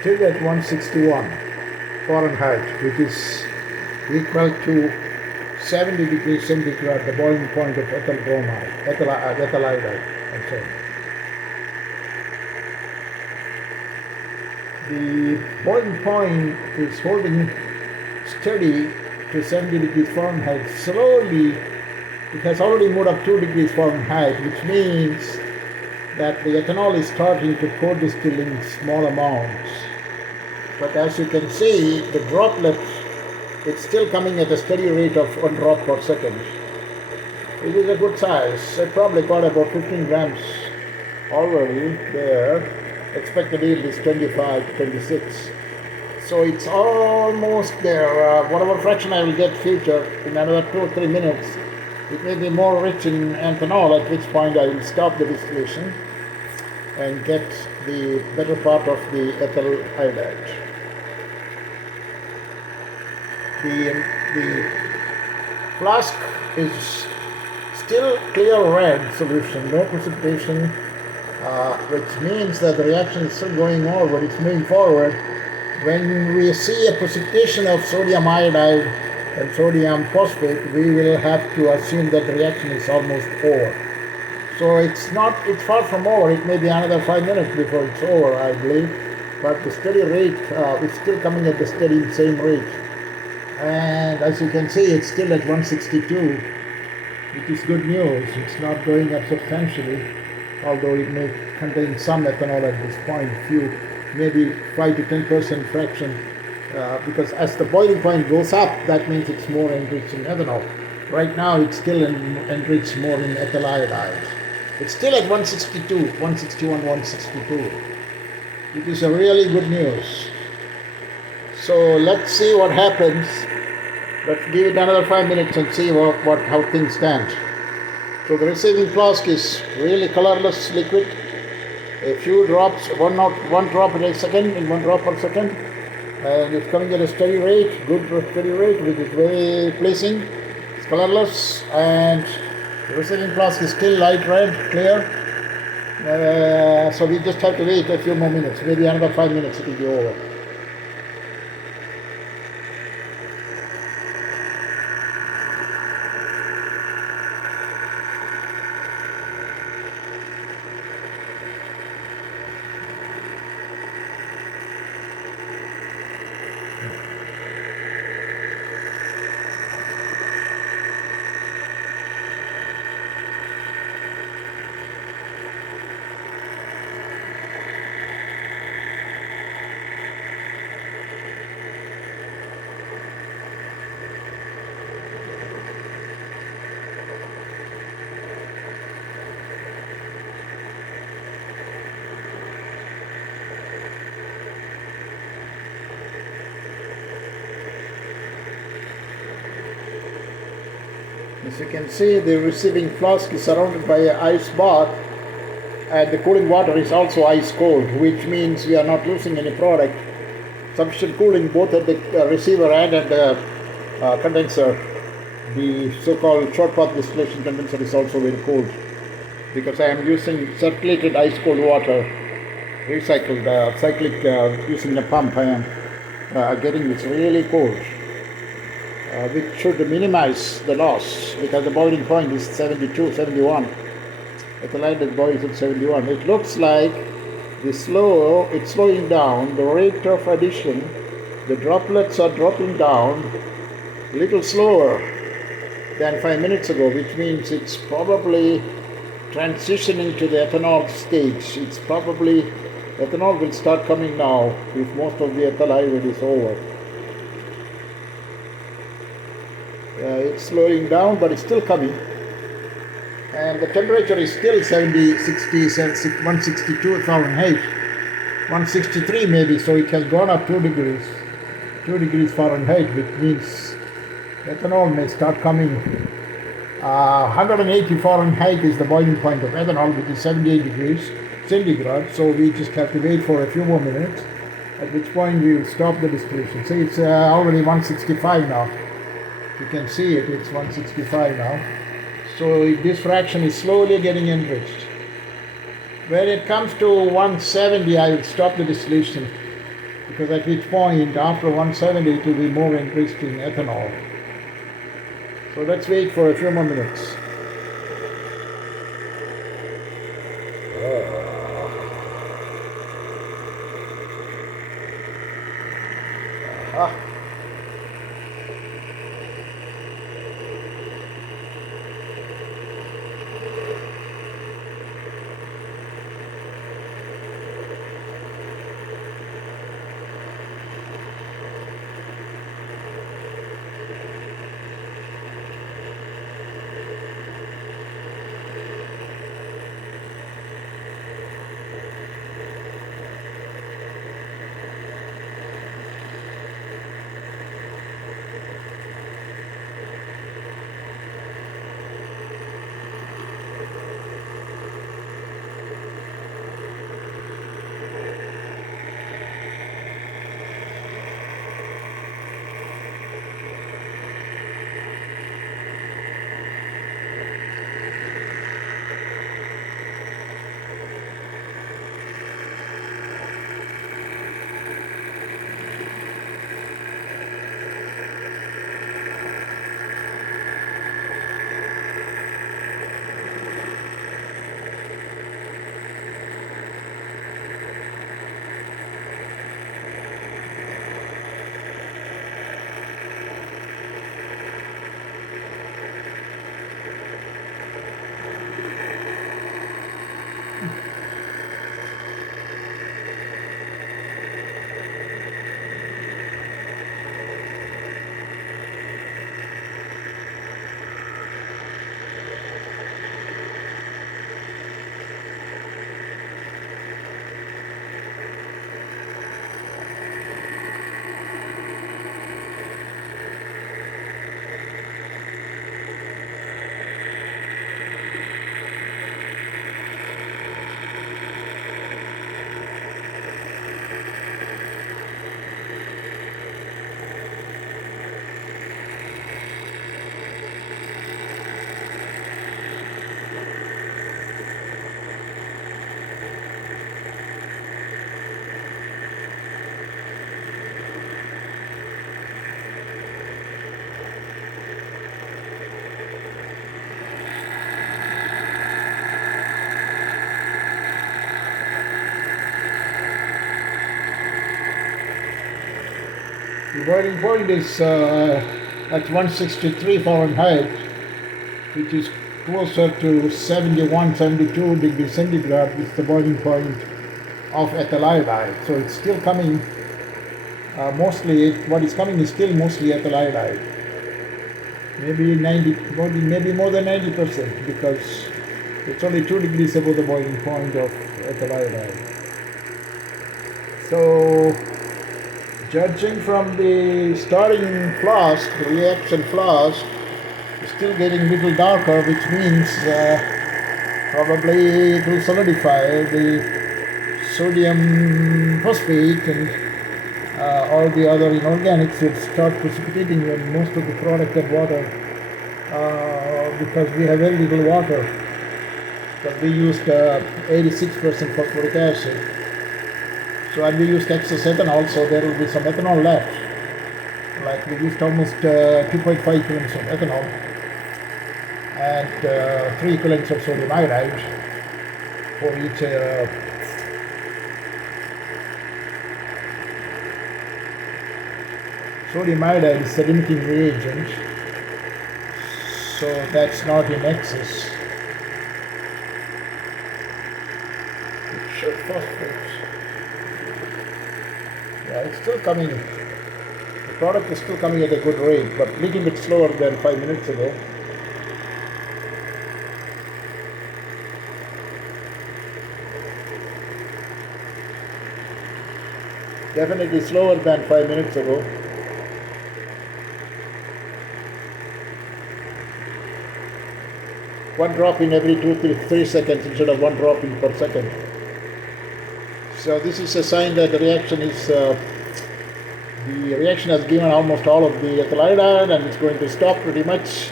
still at 161 Fahrenheit, which is equal to 70 degrees centigrade, the boiling point of ethyl bromide, ethyl iodide, I'm sorry. The boiling point is holding steady to 70 degrees Fahrenheit. Slowly, it has already moved up 2 degrees Fahrenheit, which means that the ethanol is starting to co-distill in small amounts. But as you can see, the droplet, it's still coming at a steady rate of 1 drop per second. It is a good size. I probably got about 15 grams already there. Expected yield is 25 to 26. So it's almost there. Whatever fraction I will get future in another 2 or 3 minutes, it may be more rich in ethanol, at which point I will stop the distillation and get the better part of the ethyl iodide. The flask is still clear red solution, no precipitation, which means that the reaction is still going on, but it's moving forward. When we see a precipitation of sodium iodide and sodium phosphate, we will have to assume that the reaction is almost over. So it's far from over. It may be another 5 minutes before it's over, I believe. But the steady rate, it's still coming at the steady same rate. And as you can see, it's still at 162, which is good news. It's not going up substantially, although it may contain some ethanol at this point, few, maybe 5 to 10% fraction, because as the boiling point goes up, that means it's more enriched in ethanol. Right now, it's still enriched more in ethyl iodide. It's still at 162, 161, 162. It is a really good news. So let's see what happens. Let's give it another 5 minutes and see how things stand. So the receiving flask is really colorless liquid. A few drops, one drop per second, and 1 drop per second. And it's coming at a steady rate, good steady rate, which is very pleasing. It's colorless, and the receiving flask is still light red, clear. So we just have to wait a few more minutes, maybe another 5 minutes it will be over. As you can see, the receiving flask is surrounded by an ice bath, and the cooling water is also ice cold, which means we are not losing any product. Sufficient cooling both at the receiver and at the condenser. The so-called short path distillation condenser is also very cold, because I am using circulated ice cold water, recycled, cyclic, using a pump. I am getting this really cold. Which should minimize the loss, because the boiling point is 72, 71. At the light it boils at 71. It looks like it's slowing down. The rate of addition, the droplets are dropping down a little slower than 5 minutes ago, which means it's probably transitioning to the ethanol stage. It's probably, ethanol will start coming now if most of the ethyl iodide is over. It's slowing down, but it's still coming. And the temperature is still 70, 60, 162 Fahrenheit, 163 maybe, so it has gone up 2 degrees Fahrenheit, which means ethanol may start coming. 180 Fahrenheit is the boiling point of ethanol, which is 78 degrees centigrade, so we just have to wait for a few more minutes, at which point we will stop the distillation. See, it's already 165 now. You can see it's 165 now. So this fraction is slowly getting enriched. When it comes to 170, I will stop the distillation because at which point after 170 it will be more increased in ethanol. So let's wait for a few more minutes. Ah. The boiling point is at 163 Fahrenheit, which is closer to 71, 72 degrees centigrade. It's the boiling point of ethyl iodide. So it's still coming, what is coming is still mostly ethyl iodide. Maybe maybe more than 90%, because it's only 2 degrees above the boiling point of ethyl iodide. So, judging from the starting flask, the reaction flask is still getting a little darker, which means probably it will solidify the sodium phosphate, and all the other inorganics will start precipitating when most of the product and water, because we have very little water, because we used 86% phosphoric acid. So, and we used excess ethanol, so there will be some ethanol left. Like we used almost 2.5 kilograms of ethanol and 3 kilograms of sodium iodide for each. Sodium iodide is the limiting reagent, so that's not in excess. It should phosphate. Yeah, it's still coming. The product is still coming at a good rate, but a little bit slower than 5 minutes ago. Definitely slower than 5 minutes ago. One drop in every 2-3 seconds instead of one drop in per second. So this is a sign that the reaction has given almost all of the ethyl iodide, and it's going to stop pretty much.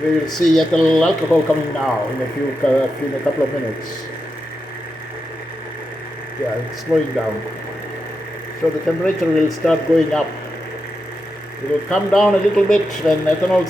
We will see ethyl alcohol coming now in a couple of minutes. Yeah, it's slowing down. So the temperature will start going up. It will come down a little bit when ethanol